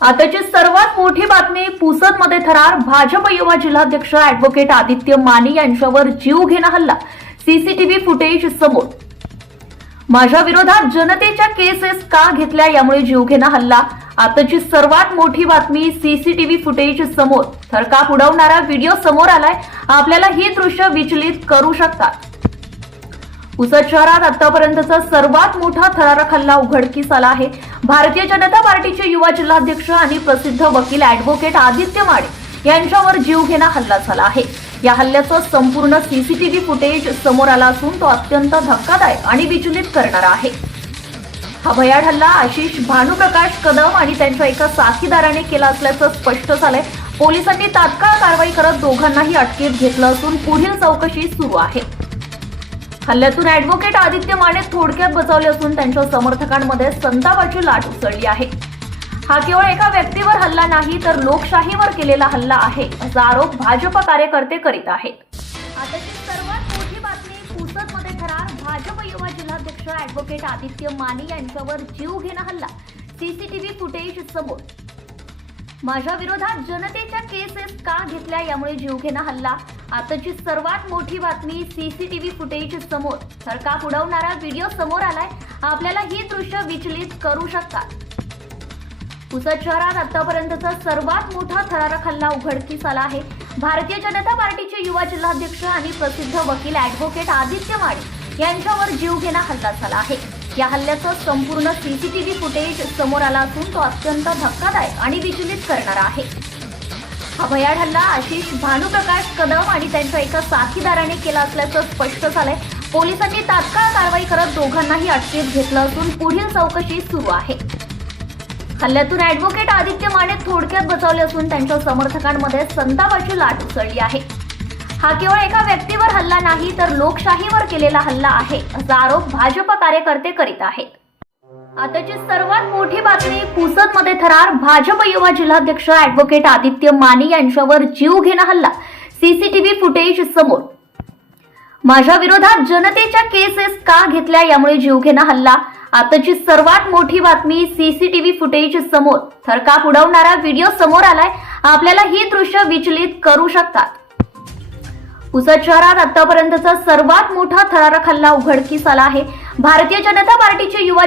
आताची सर्वात मोठी बातमी पुसदमध्ये थरार. भाजप युवा जिल्हाध्यक्ष ॲडव्होकेट आदित्य माने यांच्यावर जीवघेणा हल्ला. सीसीटीव्ही फुटेज समोर. माझ्या विरोधात जनतेच्या केसेस का घेतल्या यामुळे जीवघेणा हल्ला. आताची सर्वात मोठी बातमी. सीसीटीव्ही फुटेज समोर. थरकाप उडवणारा व्हिडिओ समोर आलाय. आपल्याला ही दृश्य विचलित करू शकतात. पुसद शहरात आतापर्यंतचा सर्वात मोठा थरारक हल्ला उघडकीस आला आहे. भारतीय जनता पार्टीचे युवा जिल्हाध्यक्ष आणि प्रसिद्ध वकील ॲडव्होकेट आदित्य माने यांच्यावर जीवघेणा हल्ला झाला आहे. या हल्ल्याचं संपूर्ण सीसीटीव्ही फुटेज समोर आला असून तो अत्यंत धक्कादायक आणि विचलित करणारा आहे. हा भयाड हल्ला आशिष भानुप्रकाश कदम आणि त्यांच्या एका साथीदाराने केला असल्याचं स्पष्ट झालंय. पोलिसांनी तात्काळ कारवाई करत दोघांनाही अटकेत घेतलं असून पुढील चौकशी सुरू आहे. हल्ल्यातून ॲडव्होकेट आदित्य माने थोडक्यात बचावले असून त्यांच्या समर्थकांमध्ये संतापाची लाट उसळली आहे. हा केवळ एका व्यक्तीवर हल्ला नाही तर लोकशाहीवर केलेला हल्ला आहे असा आरोप भाजप कार्यकर्ते करीत आहेत. आताची सर्वात मोठी बातमी. पुसदमध्ये थरार. भाजप युवा जिल्हाध्यक्ष ॲडव्होकेट आदित्य माने यांच्यावर जीवघेणा हल्ला. सीसीटीव्ही फुटेज समोर. माझ्या विरोधात जनतेच्या केसेस का घेतल्या यामुळे जीवघेणा हल्ला. आताची सर्वात मोठी बातमी. सीसीटीव्ही फुटेज समोर. थरकाप उडवणारा व्हिडिओ समोर आलाय. आपल्याला ही दृश्य विचलित करू शकतात. पुसद शहरात आतापर्यंतचा सर्वात मोठा थरारक हल्ला उघडकीस आला आहे. भारतीय जनता पार्टीचे युवा जिल्हाध्यक्ष आणि प्रसिद्ध वकील ॲडव्होकेट आदित्य माने यांच्यावर जीवघेणा हल्ला झाला आहे. या हल्ल्याचं संपूर्ण सीसीटीव्ही फुटेज समोर आला असून तो अत्यंत धक्कादायक आणि विचलित करणारा आहे. हा भयाड हल्ला आशिष भानुप्रकाश कदम आणि त्यांच्या एका साथीदाराने केला असल्याचं स्पष्ट झालंय. पोलिसांनी तात्काळ कारवाई करत दोघांनाही अटकेत घेतलं असून पुढील चौकशी सुरू आहे. हल्ल्यातून ॲडव्होकेट आदित्य माने थोडक्यात बचावले असून त्यांच्या समर्थकांमध्ये संतापाची लाट उसळली आहे. हा केवळ एका व्यक्तीवर हल्ला नाही तर लोकशाहीवर केलेला हल्ला आहे असा आरोप भाजप कार्यकर्ते करीत आहेत. आताची सर्वात मोठी बातमी. पुसदमध्ये थरार. भाजप युवा जिल्हाध्यक्ष ॲडव्होकेट आदित्य माने यांच्यावर जीवघेणा हल्ला. सीसीटीव्ही फुटेज समोर. माझ्या विरोधात जनतेच्या केसेस का घेतल्या यामुळे जीवघेणा हल्ला. आताची सर्वात मोठी बातमी. सीसीटीव्ही फुटेज समोर. थरकाप उडवणारा व्हिडिओ समोर आलाय. आपल्याला ही दृश्य विचलित करू शकतात. पुसद शहरात आतापर्यंतचा सर्वात मोठा थरारक हल्ला उघडकीस आला आहे. भारतीय जनता पार्टीचे युवा